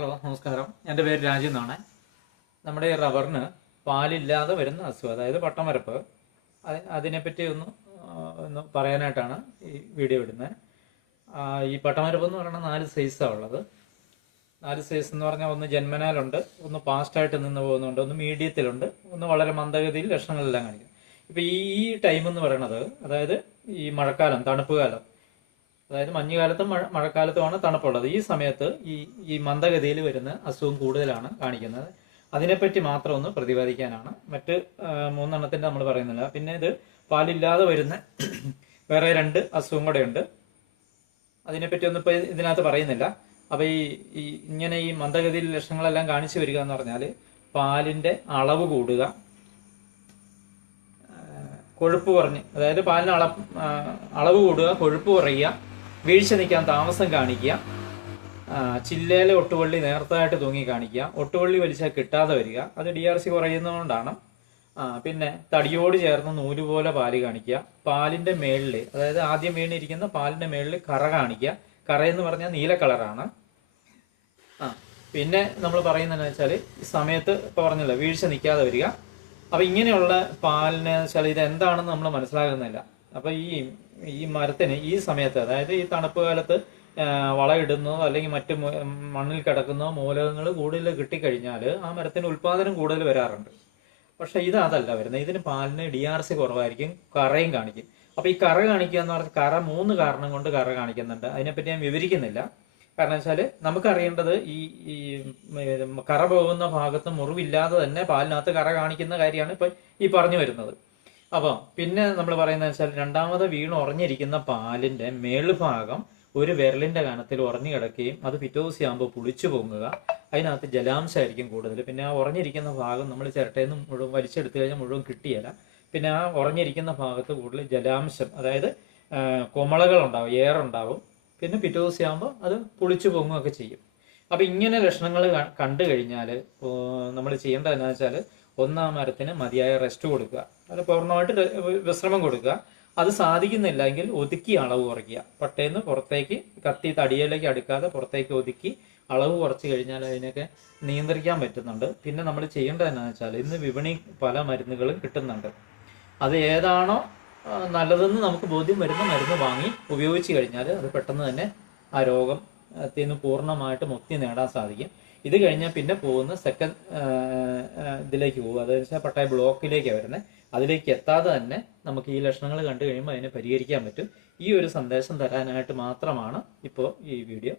Hello നമസ്കാരം. എൻ്റെ പേര് രാജു എന്നാണ്. നമ്മുടെ ഈ റബ്ബറിന് പാലില്ലാതെ വരുന്ന അസുഖം, അതായത് പട്ടമരപ്പ്, അതിനെപ്പറ്റി ഒന്ന് പറയാനായിട്ടാണ് ഈ വീഡിയോ ഇടുന്നത്. ഈ പട്ടമരപ്പ് എന്ന് പറയുന്നത് 4 സൈസാണ് ഉള്ളത്. 4 സൈസ് എന്ന് പറഞ്ഞാൽ ഒന്ന് ജന്മനാലുണ്ട്, ഒന്ന് പാസ്റ്റായിട്ട് നിന്ന് പോകുന്നുണ്ട്, ഒന്ന് മീഡിയത്തിലുണ്ട്, ഒന്ന് വളരെ മന്ദഗതിയിൽ ലക്ഷണങ്ങളെല്ലാം കാണിക്കും. ഇപ്പം ഈ ടൈം എന്ന് പറയുന്നത്, അതായത് ഈ മഴക്കാലം, തണുപ്പ് കാലം, അതായത് മഞ്ഞുകാലത്തും മഴക്കാലത്തുമാണ് തണുപ്പുള്ളത്. ഈ സമയത്ത് ഈ മന്ദഗതിയിൽ വരുന്ന അസുഖം കൂടുതലാണ് കാണിക്കുന്നത്. അതിനെപ്പറ്റി മാത്രം ഒന്ന് പ്രതിപാദിക്കാനാണ്. മറ്റ് 3 എണ്ണത്തിൻ്റെ നമ്മൾ പറയുന്നില്ല. പിന്നെ ഇത് പാലില്ലാതെ വരുന്ന വേറെ 2 അസുഖം കൂടെ ഉണ്ട്. അതിനെപ്പറ്റി ഒന്നും ഇപ്പോൾ ഇതിനകത്ത് പറയുന്നില്ല. അപ്പോൾ ഇങ്ങനെ ഈ മന്ദഗതിയിൽ ലക്ഷണങ്ങളെല്ലാം കാണിച്ചു വരിക എന്ന് പറഞ്ഞാൽ പാലിൻ്റെ അളവ് കൂടുക, കൊഴുപ്പ് കുറഞ്ഞ്, അതായത് പാലിന് അളവ് കൂടുക, കൊഴുപ്പ് കുറയുക, വീഴ്ച നിൽക്കാൻ താമസം കാണിക്കുക, ചില്ലയിലെ ഒട്ടുവള്ളി നേർത്തതായിട്ട് തൂങ്ങി കാണിക്കുക, ഒട്ടുവള്ളി വലിച്ചാൽ കിട്ടാതെ വരിക, അത് DRC കുറയുന്നതുകൊണ്ടാണ്. പിന്നെ തടിയോട് ചേർന്ന് നൂല് പോലെ പാല് കാണിക്കുക, പാലിൻ്റെ മേളിൽ, അതായത് ആദ്യം വീണിരിക്കുന്ന പാലിൻ്റെ മേളിൽ കറ കാണിക്കുക. കറയെന്ന് പറഞ്ഞാൽ നീല കളറാണ്. പിന്നെ നമ്മൾ പറയുന്നതെന്ന് വെച്ചാൽ ഈ സമയത്ത് ഇപ്പോൾ പറഞ്ഞല്ലോ, വീഴ്ച നിൽക്കാതെ വരിക. അപ്പം ഇങ്ങനെയുള്ള പാലിന് വെച്ചാൽ ഇതെന്താണെന്ന് നമ്മൾ മനസ്സിലാകുന്നില്ല. അപ്പം ഈ മരത്തിന് ഈ സമയത്ത്, അതായത് ഈ തണുപ്പ് കാലത്ത് വളമിടുന്നതോ അല്ലെങ്കിൽ മറ്റ് മണ്ണിൽ കിടക്കുന്നോ മൂലകങ്ങൾ കൂടുതൽ കിട്ടിക്കഴിഞ്ഞാൽ ആ മരത്തിന് ഉൽപ്പാദനം കൂടുതൽ വരാറുണ്ട്. പക്ഷെ അതല്ല വരുന്നത്. ഇതിന് പാലിന് DRC കുറവായിരിക്കും, കറയും കാണിക്കും. അപ്പോൾ ഈ കറ കാണിക്കുക എന്ന് പറഞ്ഞാൽ കറ 3 കാരണം കൊണ്ട് കറ കാണിക്കുന്നുണ്ട്. അതിനെപ്പറ്റി ഞാൻ വിവരിക്കുന്നില്ല. കാരണം വെച്ചാൽ നമുക്കറിയേണ്ടത് ഈ കറ പോകുന്ന ഭാഗത്ത് മുറിവില്ലാതെ തന്നെ പാലിനകത്ത് കറ കാണിക്കുന്ന കാര്യമാണ് ഇപ്പം ഈ പറഞ്ഞു വരുന്നത്. അപ്പോൾ പിന്നെ നമ്മൾ പറയുന്നത് വെച്ചാൽ രണ്ടാമത് ഉറഞ്ഞിരിക്കുന്ന പാലിൻ്റെ മേളുഭാഗം ഒരു വിരലിൻ്റെ കനത്തിൽ ഉറഞ്ഞു കിടക്കുകയും അത് പിറ്റേ ദിവസം ആകുമ്പോൾ പുളിച്ചു പൊങ്ങുക, അതിനകത്ത് ജലാംശമായിരിക്കും കൂടുതൽ. പിന്നെ ആ ഉറഞ്ഞിരിക്കുന്ന ഭാഗം നമ്മൾ ചിരട്ടയിൽ നിന്ന് മുഴുവൻ വലിച്ചെടുത്തു കഴിഞ്ഞാൽ മുഴുവൻ കിട്ടിയല്ല. പിന്നെ ആ ഉറഞ്ഞിരിക്കുന്ന ഭാഗത്ത് കൂടുതൽ ജലാംശം, അതായത് കുമളകളുണ്ടാവും, ഏറുണ്ടാവും. പിന്നെ പിറ്റേ ദിവസം ആകുമ്പോൾ അത് പുളിച്ചു പൊങ്ങുകയൊക്കെ ചെയ്യും. അപ്പം ഇങ്ങനെ ലക്ഷണങ്ങൾ കണ്ടു കഴിഞ്ഞാൽ നമ്മൾ ചെയ്യേണ്ടത് എന്താണെന്ന് വെച്ചാൽ, ഒന്നാം മരത്തിന് മതിയായ റെസ്റ്റ് കൊടുക്കുക, അത് പൂർണ്ണമായിട്ട് വിശ്രമം കൊടുക്കുക. അത് സാധിക്കുന്നില്ലെങ്കിൽ ഒതുക്കി അളവ് കുറയ്ക്കുക. പട്ടേന്ന് പുറത്തേക്ക് കത്തി തടിയിലേക്ക് അടുക്കാതെ പുറത്തേക്ക് ഒതുക്കി അളവ് കുറച്ച് കഴിഞ്ഞാൽ അതിനൊക്കെ നിയന്ത്രിക്കാൻ പറ്റുന്നുണ്ട്. പിന്നെ നമ്മൾ ചെയ്യേണ്ടത് എന്താണെന്ന് വെച്ചാൽ, ഇന്ന് വിപണി പല മരുന്നുകളും കിട്ടുന്നുണ്ട്. അത് ഏതാണോ നല്ലതെന്ന് നമുക്ക് ബോധ്യം വരുന്ന മരുന്ന് വാങ്ങി ഉപയോഗിച്ച് കഴിഞ്ഞാൽ അത് പെട്ടെന്ന് തന്നെ ആ രോഗത്തിൽ നിന്ന് പൂർണ്ണമായിട്ട് മുക്തി നേടാൻ സാധിക്കും. ഇത് കഴിഞ്ഞാൽ പിന്നെ പോകുന്ന സെക്കൻഡ് ഇതിലേക്ക് പോകും. അതെന്ന് വെച്ചാൽ പട്ടായ ബ്ലോക്കിലേക്കാണ് വരുന്നത്. അതിലേക്ക് എത്താതെ തന്നെ നമുക്ക് ഈ ലക്ഷണങ്ങൾ കണ്ടു കഴിയുമ്പോൾ അതിനെ പരിഹരിക്കാൻ പറ്റും. ഈ ഒരു സന്ദേശം തരാനായിട്ട് മാത്രമാണ് ഇപ്പോൾ ഈ വീഡിയോ